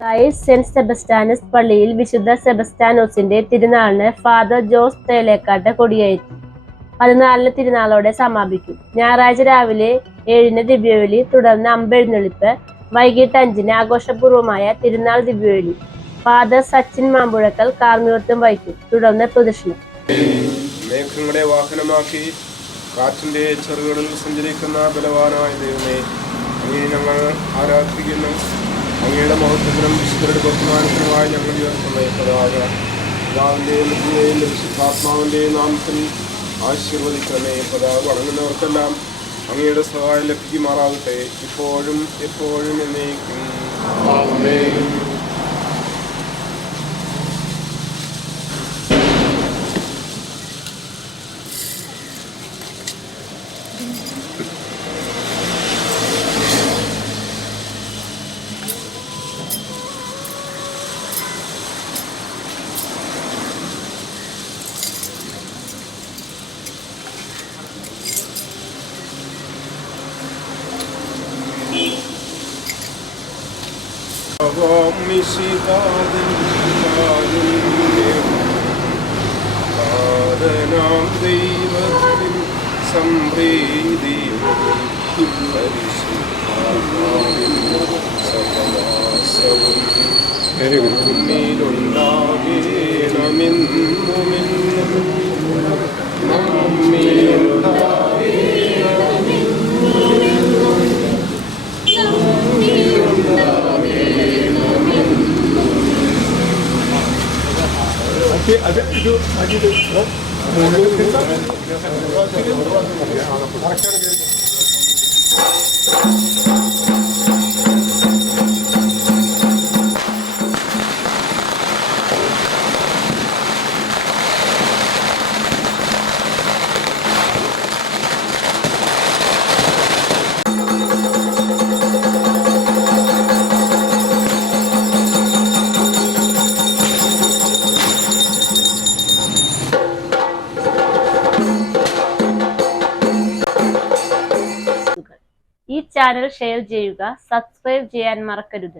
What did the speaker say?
Saint Sebastianos പള്ളിയിൽ വിശുദ്ധ സെബസ്ത്യാനോസിന്റെ തിരുനാളിന് ഫാദർ ജോസ് തേലേക്കാട്ട് കൊടിയേറ്റി 14 തിരുനാളോടെ സമാപിക്കും. ഞായറാഴ്ച രാവിലെ 7 ദിവ്യബലി, തുടർന്ന് അമ്പെഴുന്നള്ളിപ്പ്, വൈകിട്ട് 5 ആഘോഷപൂർവമായ തിരുനാൾ ദിവ്യബലി. ഫാദർ സച്ചിൻ മാമ്പുഴക്കൽ കാർമ്മികത്വം വഹിക്കും. തുടർന്ന് പ്രദക്ഷിണം. മേഘങ്ങളെ വാഹനമാക്കി കാറ്റിന്റെ ചെറുകളിൽ സഞ്ചരിക്കുന്ന ബലവാനായ ദൈവമേ, അങ്ങേ ഞങ്ങൾ ആരാധിക്കുന്നു. അങ്ങയുടെ മഹത്വത്തിനും വിശുദ്ധരുടെ ബഹുമാനത്തിനുമായി ഞങ്ങൾ ഉയർത്തുന്ന പതാക പിതാവിന്റെയും പുത്രന്റെയും പരിശുദ്ധാത്മാവിന്റെയും നാമത്തിൽ ആശീർവദിക്കണമേ. പതാക വണങ്ങുന്നവർക്കെല്ലാം അങ്ങയുടെ സഹായം ലഭിക്കുമാറാകട്ടെ, ഇപ്പോഴും എപ്പോഴും എന്നേക്കും. ആമേൻ. ദൈവത്തിൻ സംപ്രീതിയും സഹവാസവും നമ്മിലുണ്ടാകേണമെന്നുമെന്നും അത് ഇത് അജിത് ഈ ചാനൽ ഷെയർ ചെയ്യുക, സബ്സ്ക്രൈബ് ചെയ്യാൻ മറക്കരുത്.